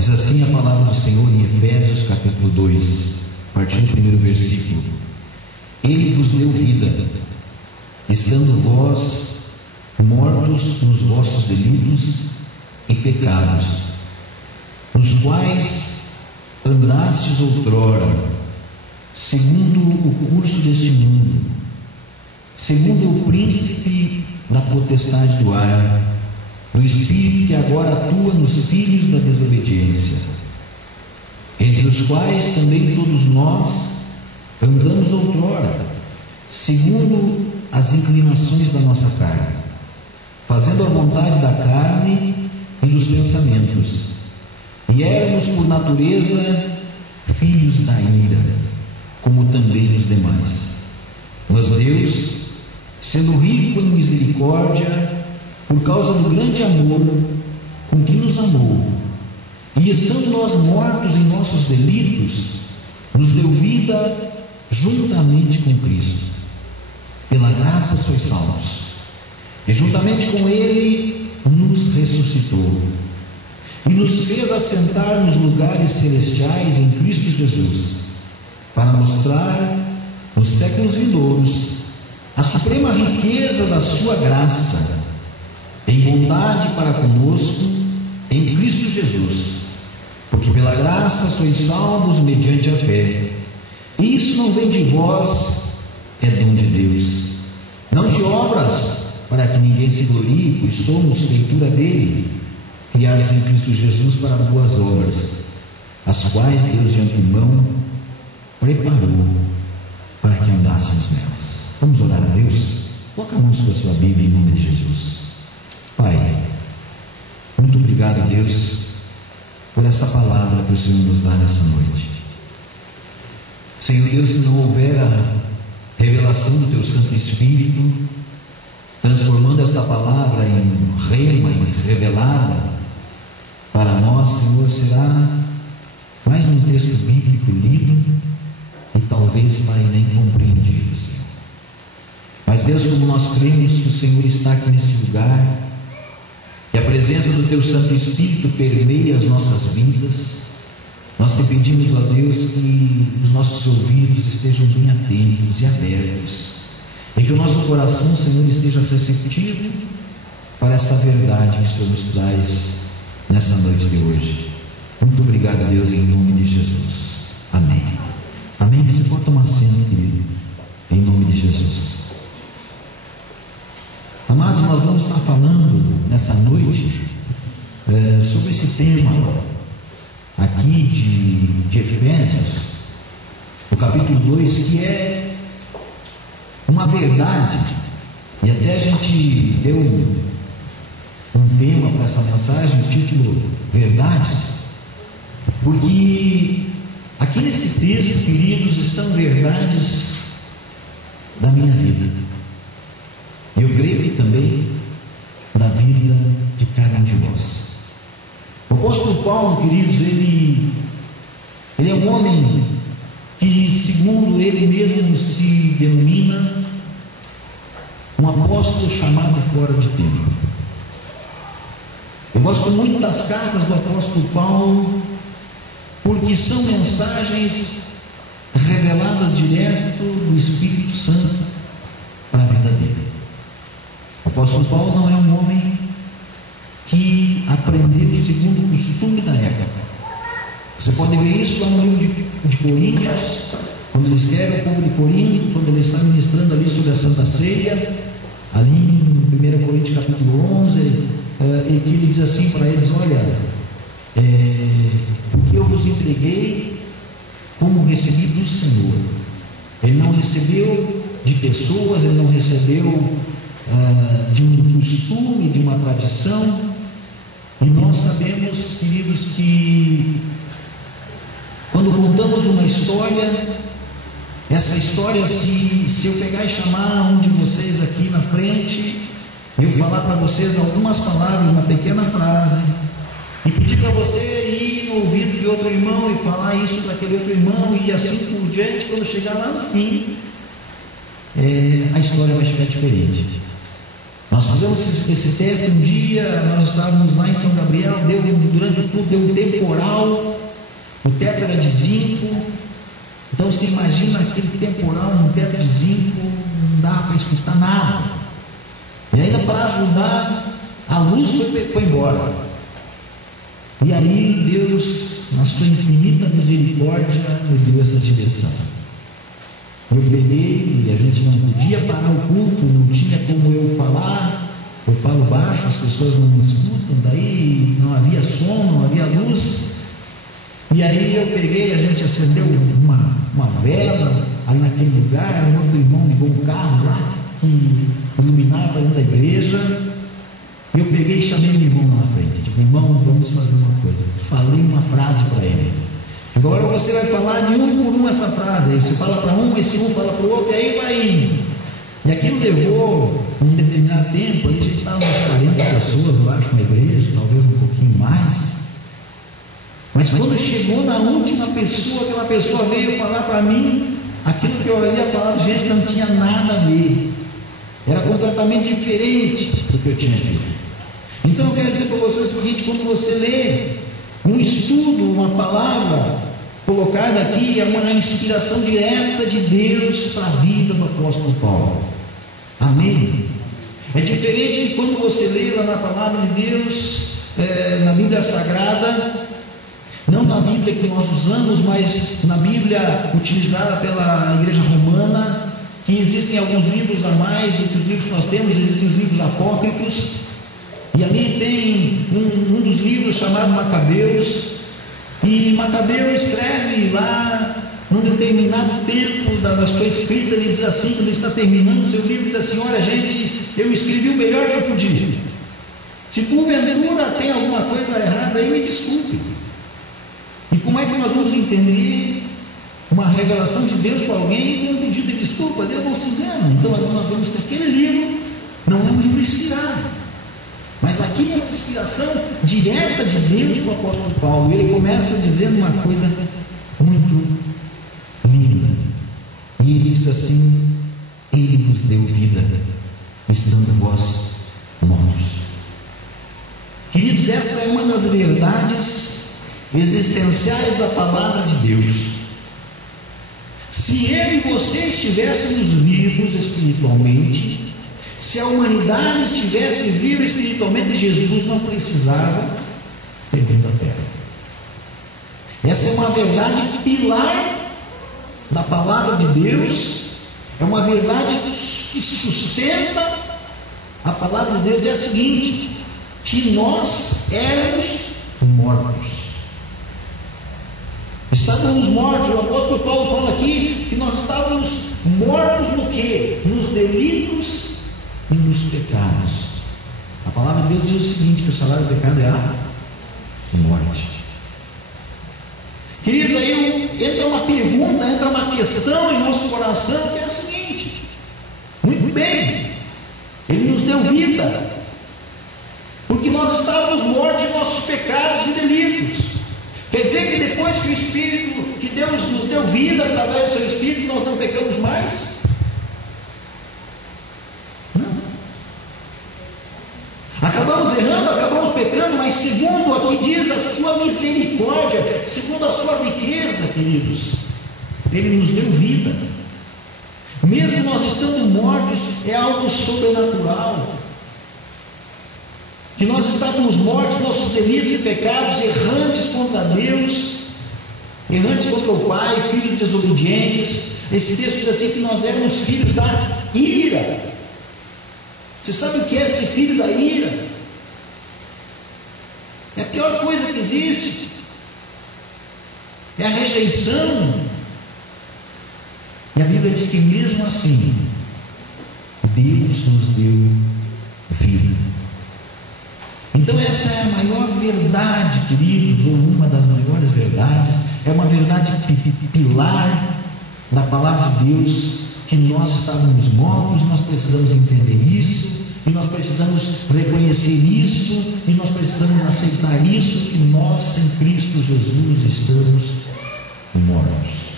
Diz assim a palavra do Senhor em Efésios capítulo 2, a partir do primeiro versículo: Ele vos deu vida, estando vós mortos nos vossos delitos e pecados, nos quais andastes outrora, segundo o curso deste mundo, segundo o príncipe da potestade do ar, do espírito que agora atua nos filhos da desobediência, entre os quais também todos nós andamos outrora, segundo as inclinações da nossa carne, fazendo a vontade da carne e dos pensamentos, e éramos por natureza filhos da ira, como também os demais. Mas Deus, sendo rico em misericórdia, por causa do grande amor com que nos amou, e estando nós mortos em nossos delitos, nos deu vida juntamente com Cristo. Pela graça sois salvos, e juntamente com Ele nos ressuscitou, e nos fez assentar nos lugares celestiais em Cristo Jesus, para mostrar nos séculos vindouros a suprema riqueza da sua graça, em bondade para conosco, em Cristo Jesus, porque pela graça sois salvos mediante a fé, e isso não vem de vós, é dom de Deus, não de obras, para que ninguém se glorie, pois somos feitura dele, criados em Cristo Jesus para boas obras, as quais Deus de antemão preparou para que andássemos nelas. Vamos orar a Deus? Coloca a mão sobre a sua Bíblia em nome de Jesus. Pai, muito obrigado, Deus, por essa palavra que o Senhor nos dá nessa noite. Senhor Deus, se não houver a revelação do Teu Santo Espírito, transformando esta palavra em rema, em revelada para nós, Senhor, será mais um texto bíblico lido e talvez, Pai, nem compreendido, Senhor. Mas Deus, como nós cremos que o Senhor está aqui neste lugar, e a presença do Teu Santo Espírito permeia as nossas vidas, nós te pedimos, ó Deus, que os nossos ouvidos estejam bem atentos e abertos, e que o nosso coração, Senhor, esteja receptivo para essa verdade que o Senhor nos traz nessa noite de hoje. Muito obrigado, Deus, em nome de Jesus. Amém. Amém. Você pode tomar assento, querido, em nome de Jesus. Amados, nós vamos estar falando nessa noite sobre esse tema aqui de Efésios, no capítulo 2, que é uma verdade, e até a gente deu um tema para essa mensagem, o título Verdades, porque aqui nesse texto, queridos, estão verdades da minha vida. Eu creio que também da vida de cada um de nós. O apóstolo Paulo, queridos, ele é um homem que, segundo ele mesmo se denomina, um apóstolo chamado fora de tempo. Eu gosto muito das cartas do apóstolo Paulo, porque são mensagens reveladas direto do Espírito Santo para a vida dele. O apóstolo Paulo não é um homem que aprendeu segundo o costume da época. Você pode ver isso lá no livro de Coríntios, quando ele escreve ao povo de Corinto, quando ele está ministrando ali sobre a Santa Ceia, ali em 1 Coríntios capítulo 11, e que ele diz assim para eles: olha, porque eu vos entreguei como recebi do Senhor. Ele não recebeu de pessoas, ele não recebeu de um costume, de uma tradição. E nós sabemos, queridos, que quando contamos uma história, essa história, se eu pegar e chamar um de vocês aqui na frente, eu falar para vocês algumas palavras, uma pequena frase, e pedir para você ir no ouvido de outro irmão e falar isso daquele outro irmão, e assim por diante, quando chegar lá no fim, a história vai ficar diferente. Nós fizemos esse teste um dia, nós estávamos lá em São Gabriel, durante tudo deu um temporal, o teto era de zinco. Então você imagina aquele temporal, um teto de zinco, não dá para escutar nada. E ainda para ajudar, a luz foi embora. E aí Deus, na sua infinita misericórdia, me deu essa direção. Eu peguei, e a gente não podia parar o culto, não tinha como eu falar. Eu falo baixo, as pessoas não me escutam, daí não havia som, não havia luz. E aí eu peguei, a gente acendeu uma vela ali naquele lugar, um outro irmão ligou um carro lá que iluminava dentro da igreja. E eu peguei e chamei meu irmão lá na frente. Digo, irmão, vamos fazer uma coisa. Falei uma frase para ele. Agora você vai falar de um por um essa frase. Aí você fala para um, esse um fala para o outro, e aí vai indo. E aquilo levou um determinado tempo. Ali a gente estava umas 40 pessoas, eu acho, na igreja, talvez um pouquinho mais. Mas quando chegou na última pessoa, aquela pessoa veio falar para mim aquilo que eu havia falado, gente, não tinha nada a ver. Era completamente diferente do que eu tinha dito. Então eu quero dizer para você o seguinte: quando você lê um estudo, uma palavra colocada aqui, é uma inspiração direta de Deus para a vida do apóstolo Paulo. Amém? É diferente de quando você lê lá na palavra de Deus, na Bíblia Sagrada, não na Bíblia que nós usamos, mas na Bíblia utilizada pela Igreja Romana, que existem alguns livros a mais do que os livros que nós temos. Existem os livros apócrifos, e ali tem um dos livros chamado Macabeus, e Macabeu escreve lá, num determinado tempo da sua escrita, ele diz assim, quando ele está terminando o seu livro, diz assim: olha gente, eu escrevi o melhor que eu podia, se porventura tem alguma coisa errada aí, me desculpe. E como é que nós vamos entender uma revelação de Deus para alguém com um pedido de desculpa? Deus não se engana. Então nós vemos que aquele livro não é um livro inspirado, mas aqui é uma inspiração direta de Deus para o apóstolo Paulo. Ele começa dizendo uma coisa muito linda, e ele diz assim: ele nos deu vida, estando vós mortos. Queridos, essa é uma das verdades existenciais da palavra de Deus. Se eu e você estivéssemos vivos espiritualmente, se a humanidade estivesse viva espiritualmente, Jesus não precisava ter vindo à terra. Essa é uma verdade pilar da palavra de Deus, é uma verdade que sustenta a palavra de Deus. É a seguinte: que nós éramos mortos. Estávamos mortos. O apóstolo Paulo fala aqui que nós estávamos mortos no quê? Nos delitos e nos pecados. A palavra de Deus diz o seguinte: que o salário do pecado é a morte. Queridos, aí entra uma pergunta, entra uma questão em nosso coração, que é a seguinte: muito bem, Ele nos deu vida, porque nós estávamos mortos em nossos pecados e delitos. Quer dizer que depois que o Espírito, que Deus nos deu vida através do seu Espírito, nós não pecamos mais? Não. Acabamos errando, acabamos pecando, mas segundo aqui diz a sua misericórdia, segundo a sua riqueza, queridos, Ele nos deu vida. Mesmo nós estando mortos, é algo sobrenatural. Que nós estávamos mortos, nossos delitos e pecados, errantes contra Deus, errantes contra o Pai, filhos desobedientes. Esse texto diz assim que nós éramos filhos da ira. Você sabe o que é ser filho da ira? É a pior coisa que existe. É a rejeição. E a Bíblia diz que mesmo assim, Deus nos deu vida. Então essa é a maior verdade, queridos, ou uma das maiores verdades, é uma verdade pilar da palavra de Deus, que nós estávamos mortos, nós precisamos entender isso, e nós precisamos reconhecer isso, e nós precisamos aceitar isso, que nós em Cristo Jesus estamos mortos.